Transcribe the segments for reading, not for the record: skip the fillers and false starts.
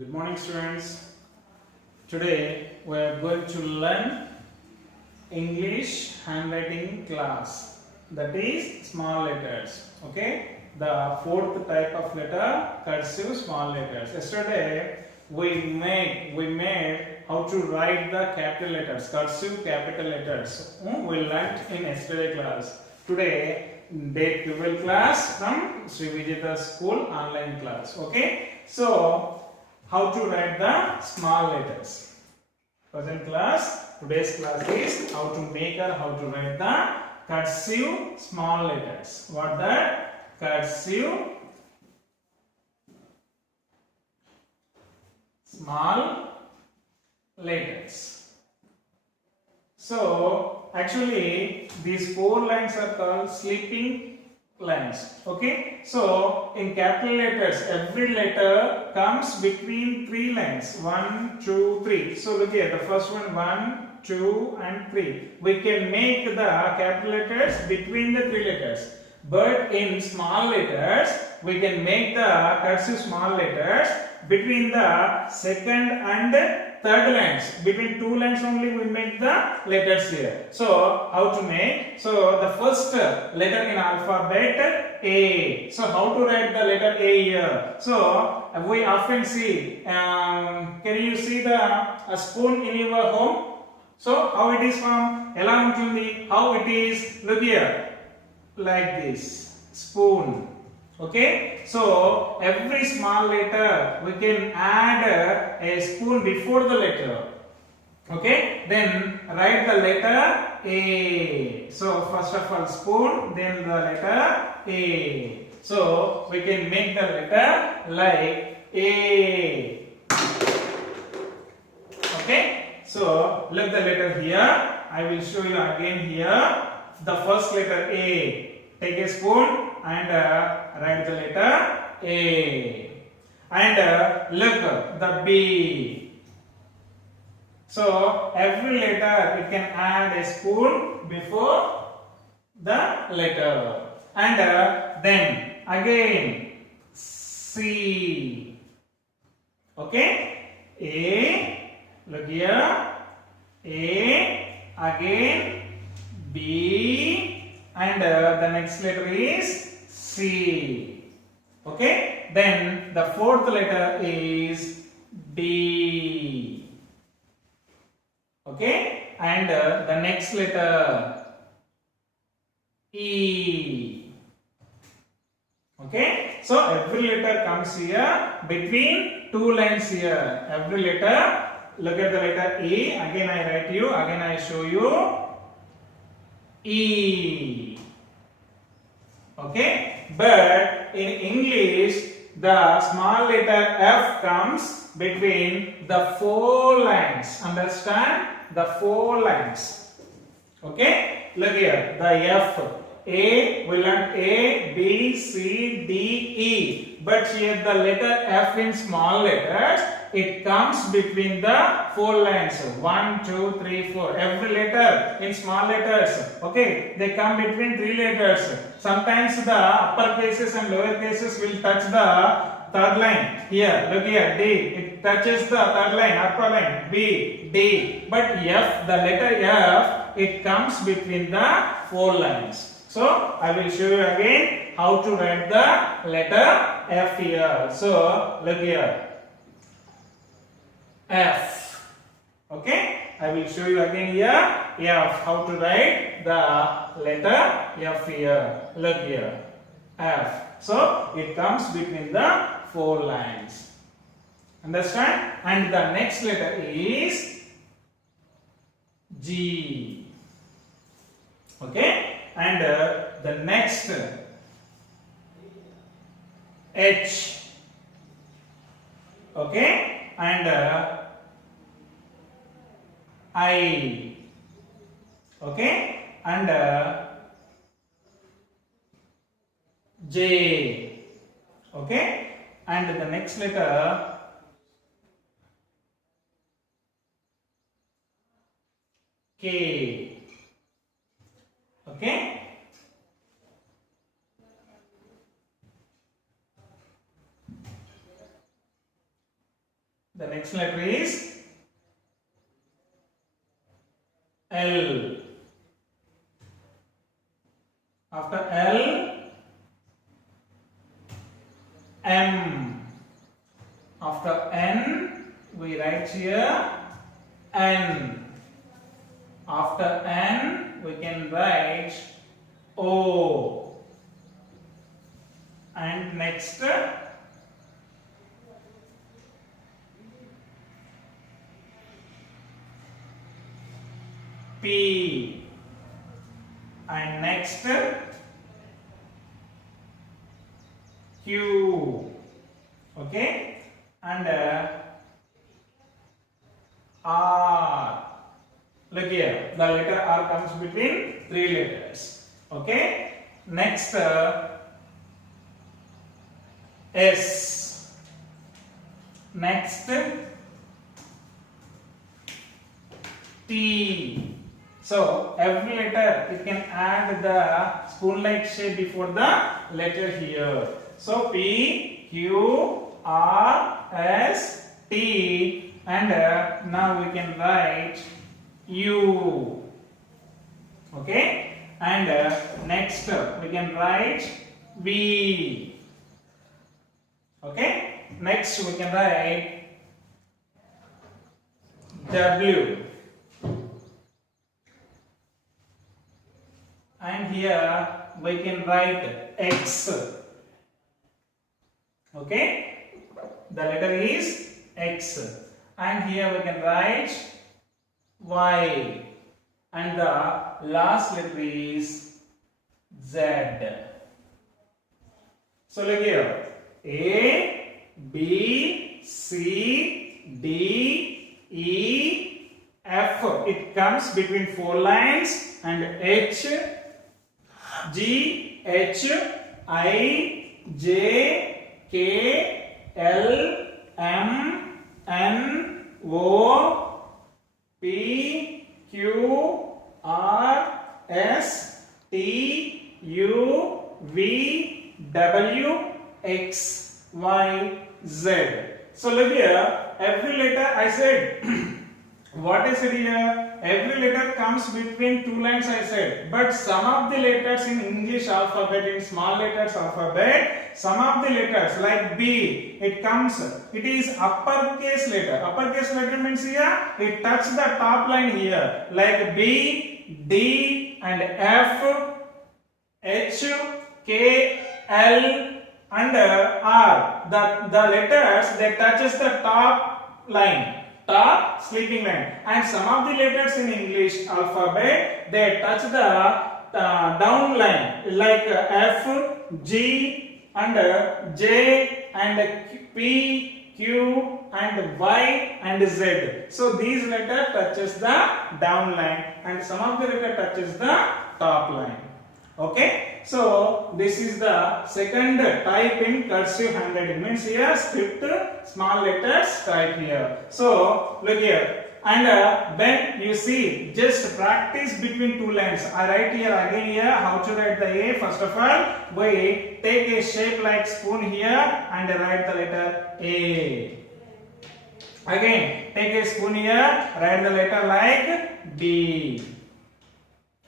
Good morning, students. Today we are going to learn English handwriting class, that is small letters. Okay, the fourth type of letter, cursive small letters. Yesterday we made how to write the capital letters, cursive capital letters. We learnt in yesterday class. Today day 12 class from Sri Vijayata School online class. Okay, so how to write the small letters. Present class, today's class is how to make or how to write the cursive small letters. What that? Cursive small letters. So actually these four lines are called sleeping lines. Okay, so in capital letters every letter comes between three lines, 1 2 3. So look here, the first one 1 2 and 3. We can make the capital letters between the three letters, but in small letters we can make the cursive small letters between the second and third lines. Between two lines only we make the letters here. So how to make? So the first letter in alphabet A. So how to write the letter A here? So we often see, can you see a spoon in your home? So how it is from? Ela untundi? How it is? Look here, like this, spoon. Okay, so every small letter we can add a spoon before the letter. Okay, then write the letter A. So first of all spoon, then the letter A. So we can make the letter like A. Okay, so look the letter here. I will show you again here. The first letter A. Take a spoon and write the letter A. And look the B. So every letter it can add a spoon before the letter. And then again C. Okay, A. Look here, A. Again B. And the next letter is C. Okay, then the fourth letter is D. Okay, and the next letter E. Okay, so every letter comes here between two lines here. Every letter, look at the letter E. Again I write you, again I show you E. Okay, but in English the small letter F comes between the four lines. Understand? The four lines. Okay, look here, the F. A, we learned A, B, C, D, E. But here the letter F in small letters, it comes between the four lines. 1, 2, 3, 4. Every letter in small letters. Okay, they come between three letters. Sometimes the upper cases and lower cases will touch the third line. Here, look here, D. It touches the third line, upper line. B, D. But F, the letter F, it comes between the four lines. So I will show you again how to write the letter F here. So look here, F. Okay, I will show you again here F. How to write the letter F here. Look here, F. So it comes between the four lines. Understand? And the next letter is G. Okay, and the next H. Okay, and I. Okay, and J. Okay, and the next letter K. Okay, The next letter is L. After L, M. After N, we write here N. After N, we can write O. And next, P. And next, Q. Okay, and R. Look here, the letter R comes between three letters. Okay, next S. Next T. So every letter you can add the spoon-like shape before the letter here. So P, Q, R, S, T, and now we can write U. Okay, and next we can write V. Okay, next we can write W. And here we can write X. Okay, the letter is X. And here we can write Y. And the last letter is Z. So look here, A, B, C, D, E, F. It comes between four lines, and H, G, H, I, J, K, L, M, N, O, P, Q, R, S, T, U, V, W, X, Y, Z. So look here, every letter I said, what I said here, every letter comes between two lines I said, but some of the letters in English alphabet, in small letters alphabet, some of the letters like B, it is uppercase letter. Uppercase letter means here, it touches the top line here, like B, D and F, H, K, L and R. The letters, they touches the top line, top sleeping line, and some of the letters in English alphabet, they touch the down line, like F, G and J and P, Q and Y and Z. So these letters touches the down line, and some of the letter touches the top line. Okay, so this is the second type in cursive handwriting. Means here script small letters type here. So look here, and when you see, just practice between two lines. I write here again here how to write the A. First of all, we take a shape like spoon here and write the letter A. Again, take a spoon here, write the letter like D.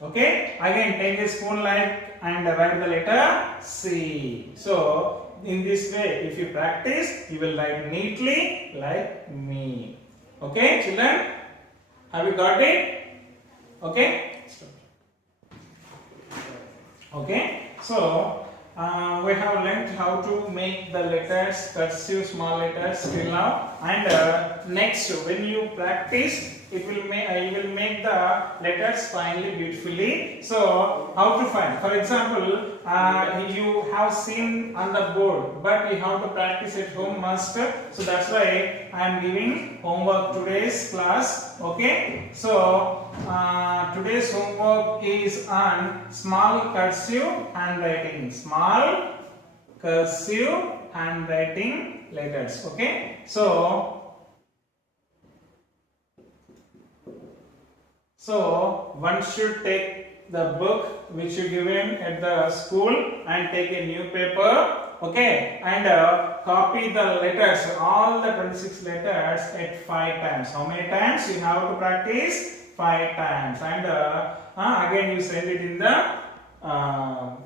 Okay, again take a spoon like and write the letter C. So in this way, if you practice, you will write neatly like me. Okay, children, have you got it? Okay. Okay, so we have learned how to make the letters cursive small letters till now, and next when you practice, you will make the letters finely beautifully. So how to find? For example, you have seen on the board, but you have to practice at home must. So that's why I am giving homework today's class. Okay. So today's homework is on small cursive handwriting. Small cursive handwriting letters. Okay. So one should take the book which you given at the school and take a new paper okay, and copy the letters, all the 26 letters at 5 times. How many times you have to practice? 5 times. And again you send it in the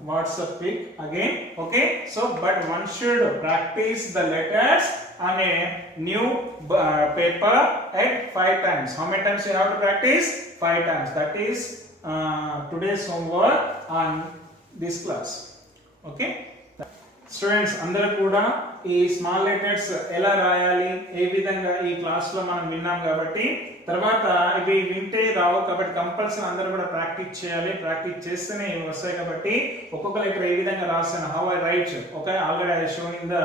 WhatsApp pic again, okay. So but one should practice the letters on a new paper at 5 times. How many times you have to practice? 5 times. That is today's homework on this class, okay. Students అందరూ కూడా ఈ small letters ఎలా రాయాలి ఏ విధంగా ఈ class లో మనం విన్నాం కాబట్టి తర్వాత ఇవి వింటే రావు కాబట్టి కంపల్సరీ అందరూ కూడా ప్రాక్టీస్ చేయాలి. ప్రాక్టీస్ చేస్తేనే ఇవి వస్తాయి కాబట్టి ఒక్కొక్క లెటర్ ఏ విధంగా రాస్తాను, how I right, okay, already I shown in the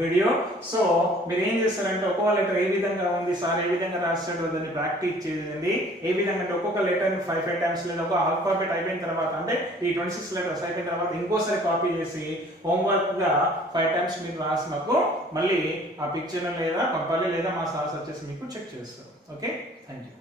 video. So మీరు ఏం చేస్తారంటే ఒక్కొక్క లెటర్ ఏ విధంగా ఉంది సార్ ఏ విధంగా రాస్తాడో దాన్ని ప్రాక్టీస్ చేయండి. ఏ విధంగా అంటే ఒక్కొక్క లెటర్ ని 5 టైమ్స్ లేదా ఒక ఆల్ఫాబెట్ అయిపోయిన తర్వాత అంటే ఈ 26 లెటర్స్ అయిపోయిన తర్వాత ఇంకోసారి కాపీ చేసి హోంవర్క్ గా 5 టైమ్స్ మీరు రాసినప్పుడు మళ్ళీ ఆ పిక్చర్ లేదా పంపాలి లేదా మా సార్స్ వచ్చేసి మీకు చెక్ చేస్తారు. Okay, thank you.